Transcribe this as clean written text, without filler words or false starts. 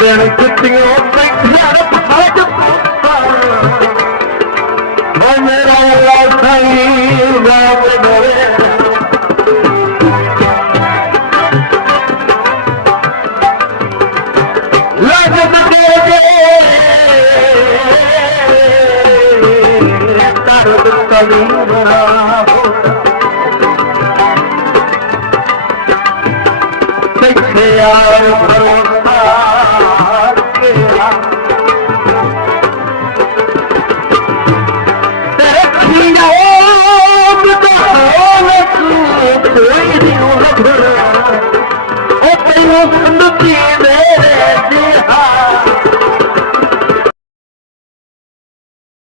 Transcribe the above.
ਦਿਨ ਕਿਤਿਓ ਬੈਠਿਆ ਫਾਜ ਉਹ ਮੇਰਾ ਲਾਖਾਈ ਰਾਮ ਗਵੇ ਲਗਤ ਦੇ ਕਰਦ ਕਲੀ ਬਣਾ ਦੇਖੇ ਆਓ ਭਰੋਸਾ ਉਹ ਤੈਨੂੰ ਸੰਦੂਕੀ ਮੇਰੇ ਜਿਹਾ